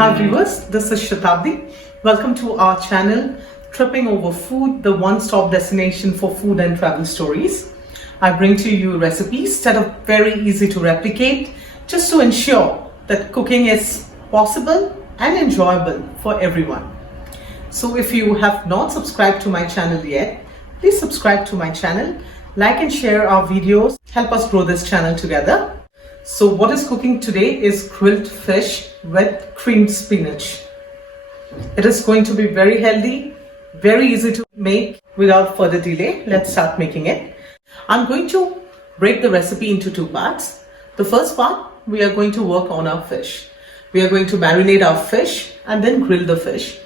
Hi viewers, this is Shatabdi. Welcome to our channel, Tripping Over Food, the one-stop destination for food and travel stories. I bring to you recipes that are very easy to replicate, just to ensure that cooking is possible and enjoyable for everyone. So if you have not subscribed to my channel yet, please subscribe to my channel, like and share our videos, help us grow this channel together. So what is cooking today is grilled fish with creamed spinach. It is going to be very healthy, very easy to make. Without further delay, let's start making it. I'm going to break the recipe into two parts. The first part, we are going to work on our fish. We are going to marinate our fish and then grill the fish.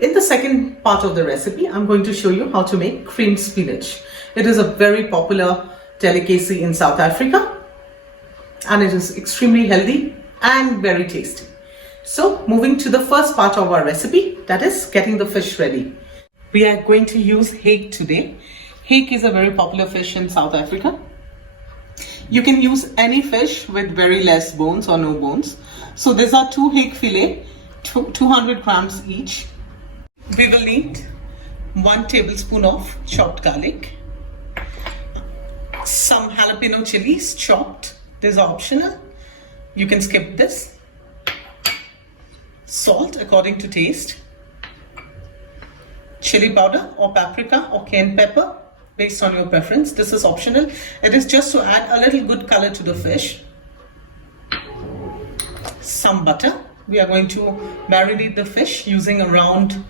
In the second part of the recipe, I'm going to show you how to make creamed spinach. It is a very popular delicacy in South Africa, and it is extremely healthy and very tasty. So moving to the first part of our recipe, that is getting the fish ready. We are going to use hake today. Hake is a very popular fish in South Africa. You can use any fish with very less bones or no bones. So these are two hake fillet, 200 grams each. We will need 1 tablespoon of chopped garlic, some jalapeno chilies chopped. These are optional. You can skip this. Salt according to taste. Chili powder or paprika or cayenne pepper based on your preference. This is optional. It is just to add a little good color to the fish. Some butter. We are going to marinate the fish using around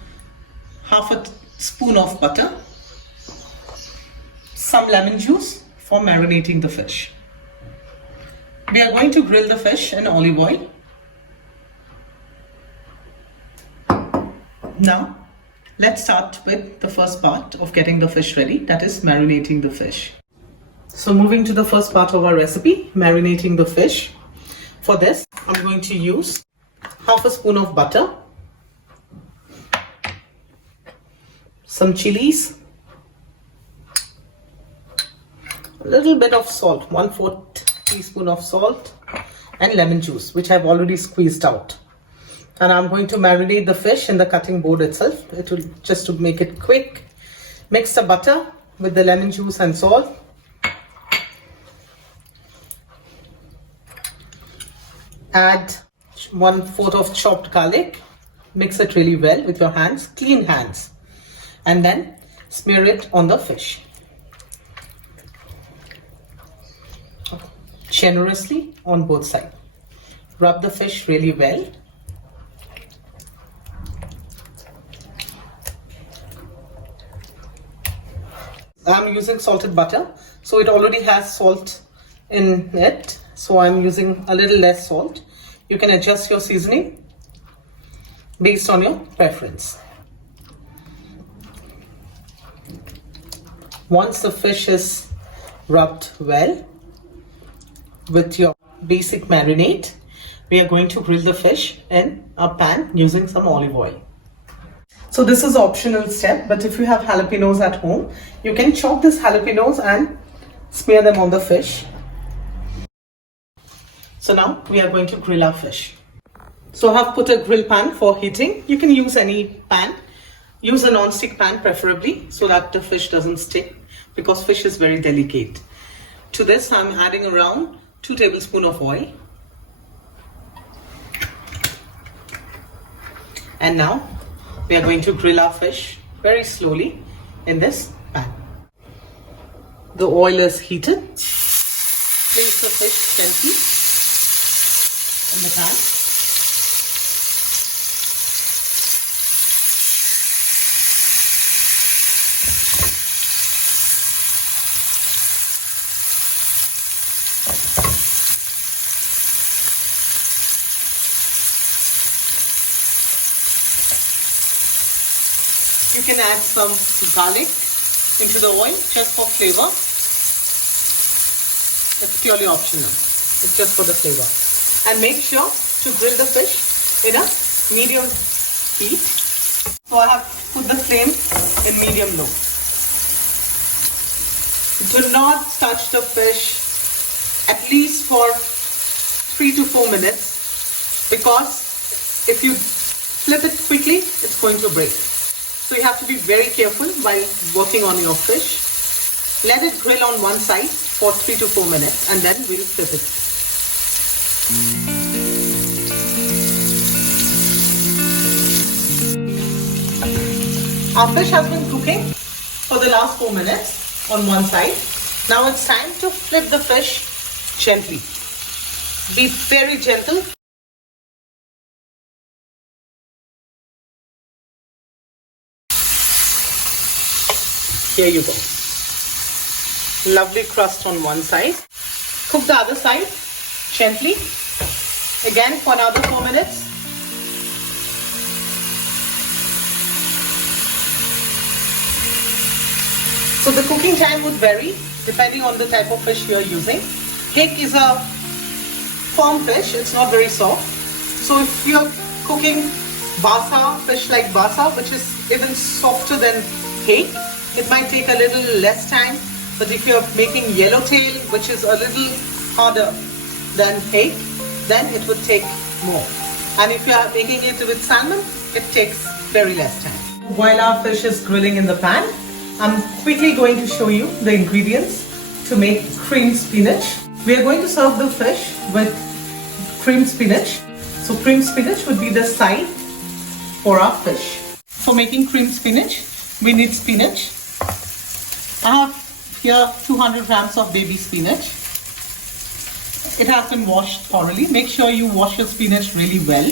half a spoon of butter. Some lemon juice for marinating the fish. We are going to grill the fish in olive oil. Now, let's start with the first part of getting the fish ready, that is marinating the fish. So moving to the first part of our recipe, marinating the fish. For this, I'm going to use half a spoon of butter, some chilies, a little bit of salt, 1/4 teaspoon of salt, and lemon juice, which I've already squeezed out. And I'm going to marinate the fish in the cutting board itself. It will just to make it quick. Mix the butter with the lemon juice and salt. Add 1/4 of chopped garlic. Mix it really well with your hands, clean hands, and then smear it on the fish. Generously on both sides. Rub the fish really well. I'm using salted butter, so it already has salt in it, so I'm using a little less salt. You can adjust your seasoning based on your preference. Once the fish is rubbed well with your basic marinade, we are going to grill the fish in a pan using some olive oil. So this is an optional step, but if you have jalapenos at home, you can chop these jalapenos and smear them on the fish. So now we are going to grill our fish. So I have put a grill pan for heating. You can use any pan. Use a non-stick pan preferably, so that the fish doesn't stick, because fish is very delicate. To this I'm adding around 2 tablespoons of oil. And now we are going to grill our fish very slowly in this pan. The oil is heated. Place the fish gently in the pan. You can add some garlic into the oil just for flavor. It's purely optional. It's just for the flavor. And make sure to grill the fish in a medium heat. So I have put the flame in medium low. Do not touch the fish at least for 3 to 4 minutes, because if you flip it quickly, it's going to break. So you have to be very careful while working on your fish. Let it grill on one side for 3 to 4 minutes and then we'll flip it. Our fish has been cooking for the last 4 minutes on one side. Now it's time to flip the fish gently. Be very gentle. Here you go. Lovely crust on one side. Cook the other side gently. Again for another 4 minutes. So the cooking time would vary depending on the type of fish you are using. Hake is a firm fish, it's not very soft. So if you are cooking BASA, fish like BASA, which is even softer than hake, it might take a little less time. But if you are making Yellowtail, which is a little harder than hake, then it would take more. And if you are making it with salmon, it takes very less time. While our fish is grilling in the pan, I'm quickly going to show you the ingredients to make creamed spinach. We are going to serve the fish with creamed spinach. So creamed spinach would be the side for our fish. For making creamed spinach, we need spinach. I have here 200 grams of baby spinach. It has been washed thoroughly. Make sure you wash your spinach really well.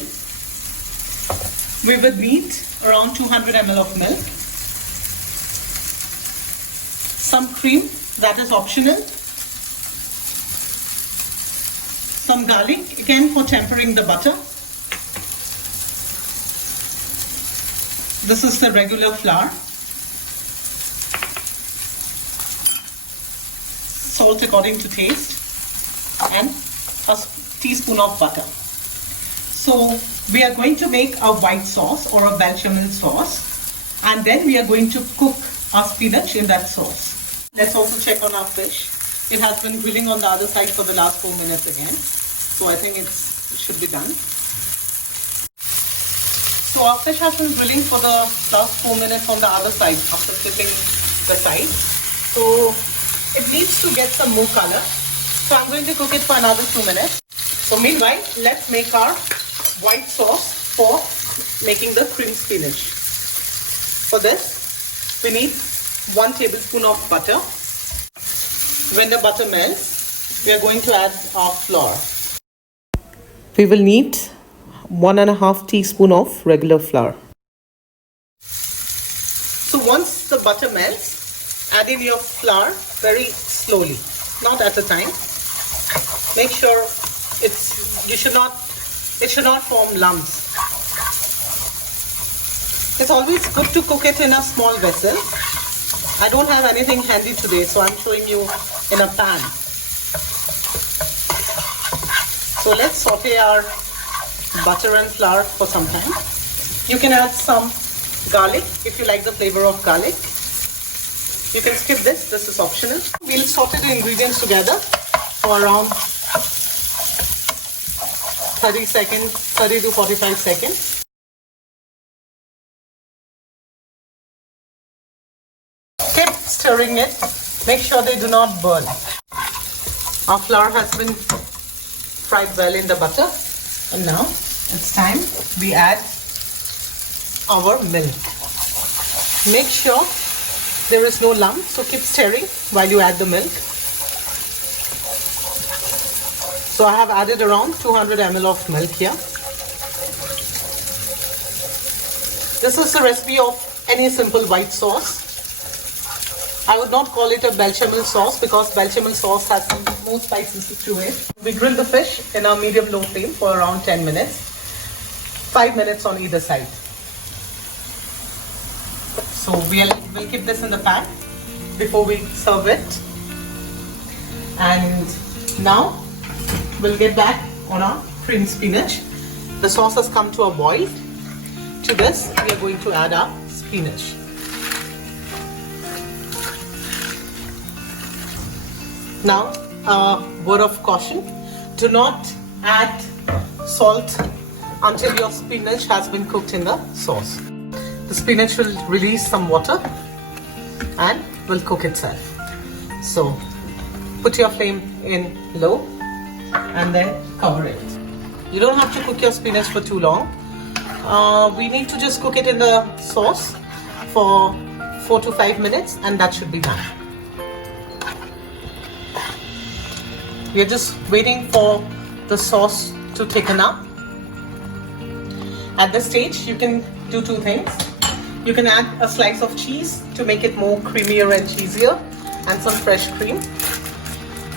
We will need around 200 ml of milk. Some cream, that is optional. Some garlic, again for tempering the butter. This is the regular flour. Salt according to taste. And a teaspoon of butter. So we are going to make a white sauce or a bechamel sauce. And then we are going to cook our spinach in that sauce. Let's also check on our fish. It has been grilling on the other side for the last 4 minutes again. So I think it should be done. So our fish has been grilling for the last 4 minutes on the other side after flipping the side. So it needs to get some more color. So I'm going to cook it for another 2 minutes. So meanwhile, let's make our white sauce for making the creamed spinach. For this, we need 1 tablespoon of butter. When the butter melts, we are going to add our flour. We will need 1.5 teaspoon of regular flour. So once the butter melts, add in your flour very slowly, not at a time. Make sure it should not form lumps. It's always good to cook it in a small vessel. I don't have anything handy today, so I'm showing you in a pan. So let's saute our butter and flour for some time. You can add some garlic if you like the flavor of garlic. You can skip this is optional. We'll saute the ingredients together for around 30 to 45 seconds. Keep stirring it. Make sure they do not burn. Our flour has been fried well in the butter. And now it's time we add our milk. Make sure there is no lump, so keep stirring while you add the milk. So I have added around 200 ml of milk here. This is the recipe of any simple white sauce. I would not call it a bechamel sauce because bechamel sauce has some more spices to it. We grill the fish in a medium-low flame for around 10 minutes. 5 minutes on either side. So we'll keep this in the pan before we serve it. And now we'll get back on our creamed spinach. The sauce has come to a boil. To this, we are going to add our spinach. Now, a word of caution. Do not add salt until your spinach has been cooked in the sauce. The spinach will release some water and will cook itself. So put your flame in low and then cover it. You don't have to cook your spinach for too long. We need to just cook it in the sauce for 4 to 5 minutes and that should be done. You're just waiting for the sauce to thicken up. At this stage, you can do two things. You can add a slice of cheese to make it more creamier and cheesier, and some fresh cream.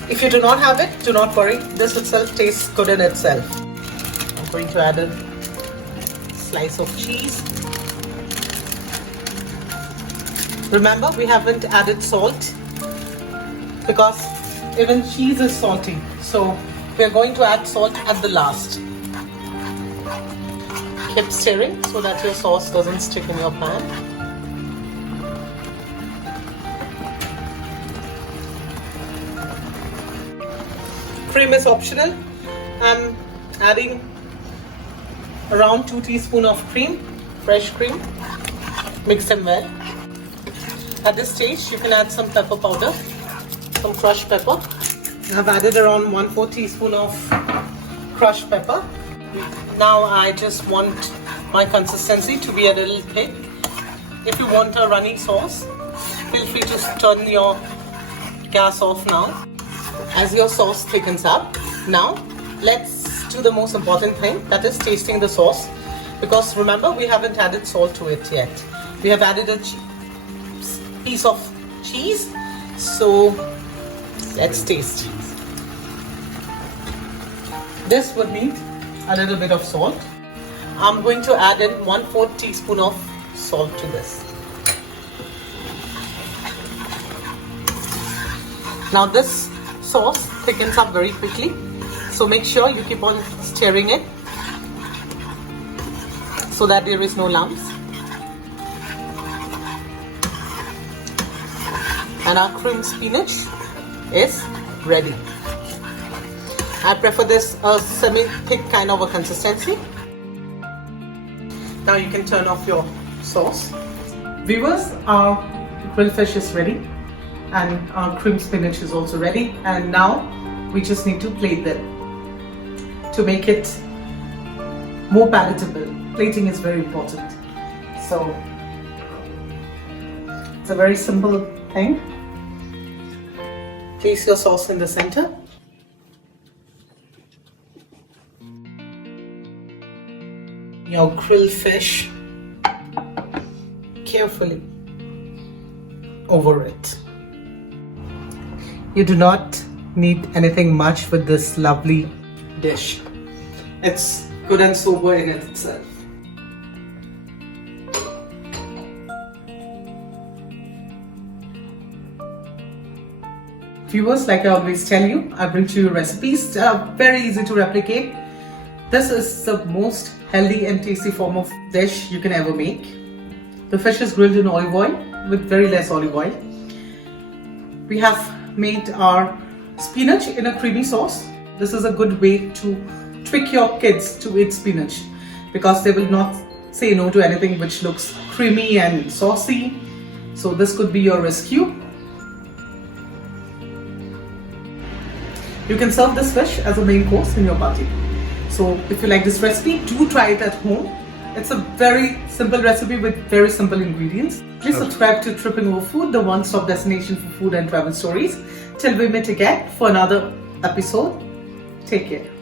If you do not have it, do not worry. This itself tastes good in itself. I'm going to add a slice of cheese. Remember, we haven't added salt because even cheese is salty. So we're going to add salt at the last. Keep stirring so that your sauce doesn't stick in your pan. Cream is optional. I'm adding around 2 teaspoons of cream, fresh cream. Mix them well. At this stage, you can add some pepper powder, some crushed pepper. I've added around 1/4 teaspoon of crushed pepper. Now I just want my consistency to be a little thick. If you want a runny sauce, feel free to turn your gas off now. As your sauce thickens up, now let's do the most important thing, that is tasting the sauce. Because remember, we haven't added salt to it yet. We have added a piece of cheese, so let's taste. This would need a little bit of salt. I'm going to add in 1/4 teaspoon of salt to this. Now this sauce thickens up very quickly, so make sure you keep on stirring it so that there is no lumps. And our creamed spinach is ready. I prefer this semi-thick kind of a consistency. Now you can turn off your sauce. Viewers, our grilled fish is ready and our creamed spinach is also ready, and now we just need to plate them to make it more palatable. Plating is very important. So it's a very simple thing. Place your sauce in the center. Your grilled fish carefully over it. You do not need anything much with this lovely dish. It's good and sober in itself. Viewers, like I always tell you, I bring to you recipes that are very easy to replicate. This is the most healthy and tasty form of dish you can ever make. The fish is grilled in olive oil with very less olive oil. We have made our spinach in a creamy sauce. This is a good way to trick your kids to eat spinach because they will not say no to anything which looks creamy and saucy. So this could be your rescue. You can serve this fish as a main course in your party. So if you like this recipe, do try it at home. It's a very simple recipe with very simple ingredients. Please subscribe to Tripping Over Food, the one-stop destination for food and travel stories. Till we meet again for another episode, take care.